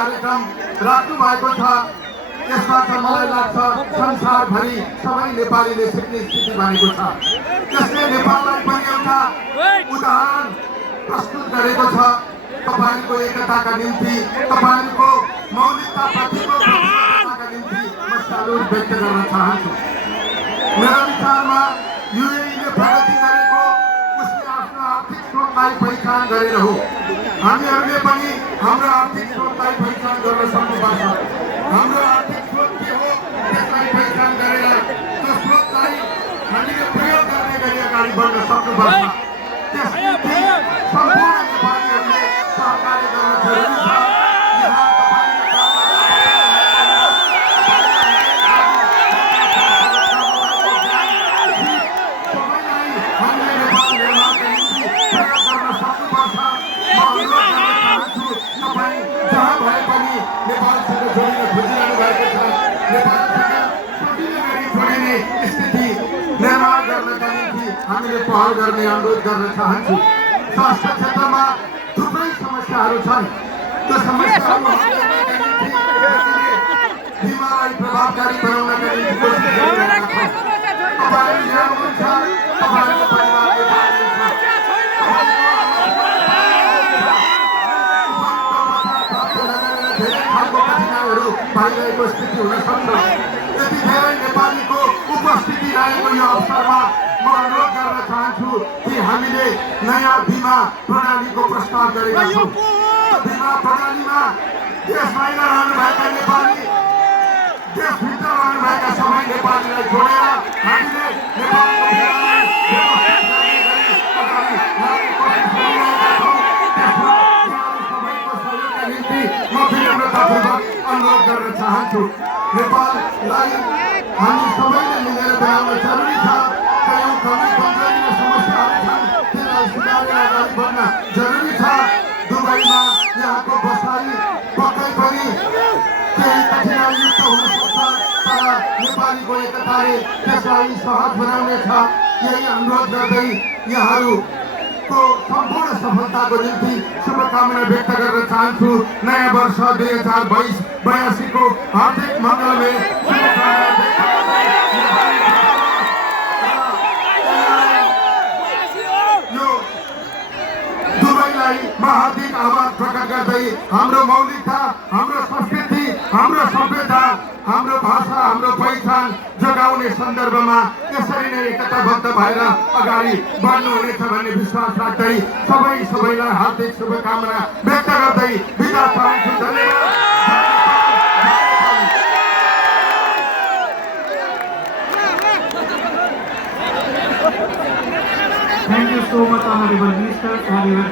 कार्यक्रम राख्नु भएको छ। यसबाट मलाई लाग्छ संसारभरि सबै नेपालीले सिक्ने स्थिति बनेको छ। त्यसले नेपाललाई पनि एउटा उदाहरण प्रस्तुत गरेको छ। तपाईहरुको एकताका निम्ति, तपाईहरुको मौलिकताप्रतिको प्रतिबद्धताका निम्ति म सल्युट व्यक्त गर्न चाहन्छु। मेरो विचारमा युएईले प्रगति गरेको उसले आफ्नो आर्थिक स्रोतलाई पहिचान गरेर हो। हामीहरूले पनि हाम्रो आर्थिक स्रोतलाई पहिचान गर्न सक्नुपर्छ। हाम्रो आर्थिक स्रोत के हो त्यसलाई पहिचान गरेर त्यो स्रोतलाई हामीले प्रयोग गर्ने गरी अगाडि बढ्न सक्नुपर्छ। त्यसपछि सम्पूर्ण नेपालीहरूले सहकार्य गर्न जरुरी छ। यहाँ नेपालसँग जोडिन खोजिरहनु भएको छ। नेपालसँग सजिलो गरी जोडिने स्थिति निर्माण गर्नका निम्ति हामीले पहल गर्ने अनुरोध गर्न चाहन्छु। स्वास्थ्य क्षेत्रमा थुप्रै समस्याहरू छन्। त्यो समस्याहरू हल गर्नका निम्ति हामीले बिमालाई प्रभावकारी बनाउनका निम्ति कोसिस गरिरहेका छौँ। तपाईहरु यहाँ हुनुहुन्छ, तपाईहरुको परिवारले पाइरहेको स्थिति हुन सक्छ। यति धेरै नेपालीको उपस्थिति रहेको यो अवसरमा म अनुरोध गर्न चाहन्छु कि हामीले नयाँ बिमा प्रणालीको प्रस्ताव गरेका छौँ। बिमा प्रणालीमा देश बाहिर रहनुभएका नेपाली, देशभित्र रहनुभएका सबै नेपालीलाई जोडेर हामीले नेपालको बिमालाई व्यवस्थित गर्ने गरी अगाडि लाने कोसिस गरिरहेका छौँ। त्यसमा यहाँहरू सबैको सहयोगका निम्ति म विनम्रतापूर्वक अनुरोध गर्न चाहन्छु। नेपाललाई हामी सबैले मिलेर बनाउन जरुरी छ। कयौं कमी कमजोरीका समस्याहरू छन्, त्यसलाई सुधारेर अगाडि बढ्न जरुरी छ। दुबईमा यहाँको बसाइ पक्कै पनि केही कठिनाइयुक्त हुन सक्छ, तर नेपालीको एकताले त्यसलाई सहज बनाउनेछ। यही अनुरोध गर्दै यहाँहरूको सम्पूर्ण सफलताको निम्ति शुभकामना व्यक्त गर्न चाहन्छु। नयाँ वर्ष 2022 को हार्दिक मङ्गलमय शुभकामना व्यक्त गर्दै यो दुवैलाई म हार्दिक आभार प्रकट गर्दै हाम्रो मौलिकता, हाम्रो संस्कृति, हाम्रो सभ्यता, हाम्रो भाषा, हाम्रो पहिचान जोगाउने सन्दर्भमा यसरी नै एकताबद्ध भएर अगाडि बढ्नुहुनेछ भन्ने विश्वास राख्दै सबैलाई हार्दिक शुभकामना व्यक्त गर्दै बिदा चाहन्छु। धन्यवाद। Thank you so much, Honorable Minister, for your